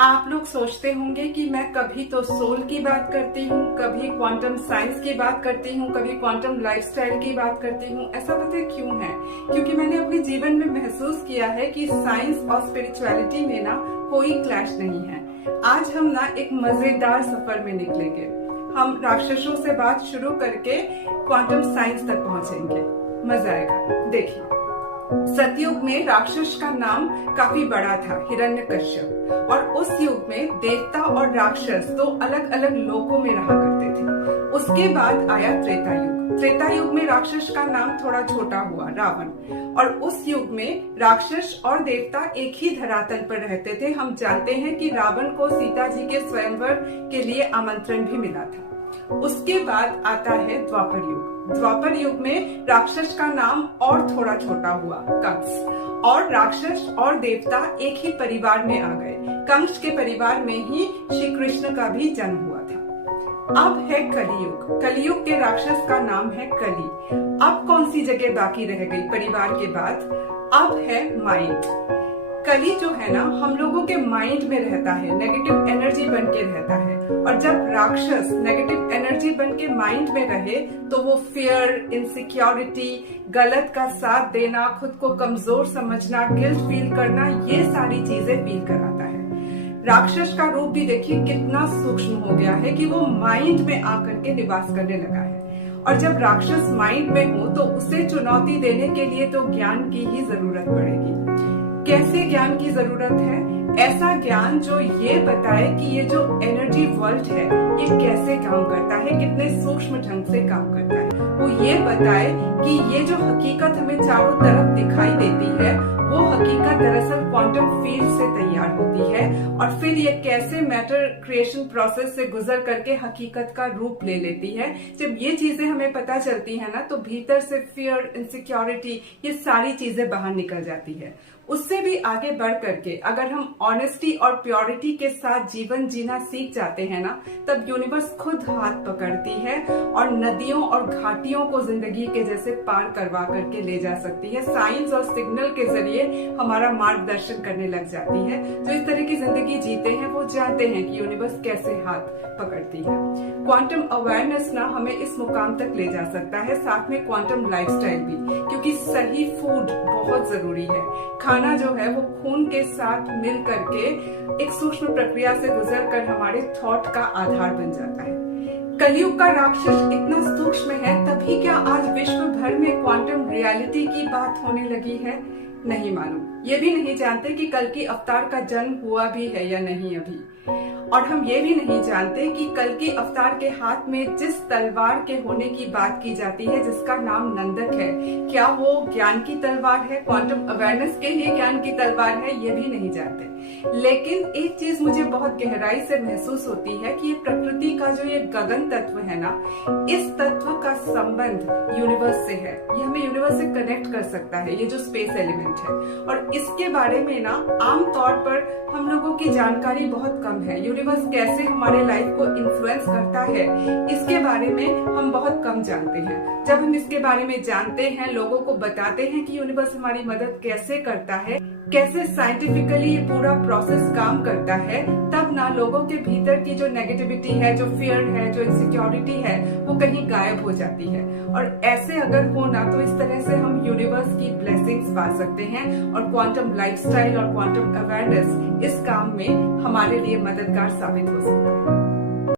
आप लोग सोचते होंगे कि मैं कभी तो सोल की बात करती हूँ, कभी क्वांटम साइंस की बात करती हूँ, कभी क्वांटम लाइफस्टाइल की बात करती हूँ। ऐसा पता क्यों है? क्योंकि मैंने अपने जीवन में महसूस किया है कि साइंस और स्पिरिचुअलिटी में ना कोई क्लैश नहीं है। आज हम ना एक मजेदार सफर में निकलेंगे। हम राक्षसों से बात शुरू करके क्वांटम साइंस तक पहुंचेंगे। मजा आएगा। देखिए, सतयुग में राक्षस का नाम काफी बड़ा था, हिरण्यकश्यप। और उस युग में देवता और राक्षस दो अलग अलग लोकों में रहा करते थे। उसके बाद आया त्रेता युग। त्रेता युग में राक्षस का नाम थोड़ा छोटा हुआ, रावण। और उस युग में राक्षस और देवता एक ही धरातल पर रहते थे। हम जानते हैं कि रावण को सीता जी के स्वयंवर के लिए आमंत्रण भी मिला था। उसके बाद आता है द्वापर युग। द्वापर युग में राक्षस का नाम और थोड़ा छोटा हुआ, कंस। और राक्षस और देवता एक ही परिवार में आ गए। कंस के परिवार में ही श्री कृष्ण का भी जन्म हुआ था। अब है कलियुग। कलियुग के राक्षस का नाम है कली। अब कौन सी जगह बाकी रह गई परिवार के बाद? अब है माइंड। कली जो है ना, हम लोगों के माइंड में रहता है, नेगेटिव एनर्जी बन के रहता है। और जब राक्षस नेगेटिव एनर्जी बन के माइंड में रहे तो वो फियर, इनसिक्योरिटी, गलत का साथ देना, खुद को कमजोर समझना, गिल्ट फील करना, ये सारी चीजें फील कराता है। राक्षस का रूप भी देखिए कितना सूक्ष्म हो गया है कि वो माइंड में आकर के निवास करने लगा है। और जब राक्षस माइंड में हो तो उसे चुनौती देने के लिए तो ज्ञान की ही जरूरत पड़ेगी। कैसे ज्ञान की जरूरत है? ऐसा ज्ञान जो ये बताए कि ये जो एनर्जी वर्ल्ड है ये कैसे काम करता है, कितने सूक्ष्म ढंग से काम करता है। वो ये बताए कि ये जो हकीकत हमें चारों तरफ दिखाई देती है वो हकीकत दरअसल क्वांटम फील्ड से तैयार होती है। और फिर ये कैसे मैटर क्रिएशन प्रोसेस से गुजर करके हकीकत का रूप ले लेती है। जब ये चीजें हमें पता चलती है ना तो भीतर से फियर, इनसिक्योरिटी, ये सारी चीजें बाहर निकल जाती है। उससे भी आगे बढ़ करके अगर हम ऑनेस्टी और प्योरिटी के साथ जीवन जीना सीख जाते हैं ना, तब यूनिवर्स खुद हाथ पकड़ती है और नदियों और घाटियों को जिंदगी के जैसे पार करवा करके ले जा सकती है। साइंस और सिग्नल के जरिए हमारा मार्गदर्शन करने लग जाती है। जो इस तरह की जिंदगी जीते हैं वो जानते हैं कि यूनिवर्स कैसे हाथ पकड़ती है। क्वांटम अवेयरनेस ना हमें इस मुकाम तक ले जा सकता है, साथ में क्वांटम लाइफस्टाइल भी, क्योंकि सही फूड बहुत जरूरी है। खाना जो है वो खून के साथ मिल करके एक सूक्ष्म प्रक्रिया से गुजर कर हमारे थॉट का आधार बन जाता है। कलयुग का राक्षस इतना सूक्ष्म है, तभी क्या आज विश्व भर में क्वांटम रियलिटी की बात होने लगी है? नहीं मालूम। ये भी नहीं जानते कि कल की अवतार का जन्म हुआ भी है या नहीं अभी। और हम ये भी नहीं जानते कि कल की अवतार के हाथ में जिस तलवार के होने की बात की जाती है, जिसका नाम नंदक है, क्या वो ज्ञान की तलवार है, क्वांटम अवेयरनेस के लिए ज्ञान की तलवार है? ये भी नहीं जानते। लेकिन एक चीज मुझे बहुत गहराई से महसूस होती है कि ये प्रकृति का जो ये गगन तत्व है ना, इस तत्व का संबंध यूनिवर्स से है। ये हमें यूनिवर्स से कनेक्ट कर सकता है, ये जो स्पेस एलिमेंट है। और इसके बारे में ना आमतौर पर हम लोगों की जानकारी बहुत कम है। यूनिवर्स कैसे हमारे लाइफ को इन्फ्लुएंस करता है, इसके बारे में हम बहुत कम जानते हैं। जब हम इसके बारे में जानते हैं, लोगों को बताते हैं कि यूनिवर्स हमारी मदद कैसे करता है, कैसे साइंटिफिकली ये पूरा प्रोसेस काम करता है, तब ना लोगों के भीतर की जो नेगेटिविटी है, जो फियर है, जो इनसिक्योरिटी है, वो कहीं गायब हो जाती है। और ऐसे अगर हो ना तो इस तरह से हम यूनिवर्स की ब्लेसिंग्स पा सकते हैं। और क्वांटम लाइफस्टाइल और क्वांटम अवेयरनेस इस काम में हमारे लिए मददगार साबित हो सकता है।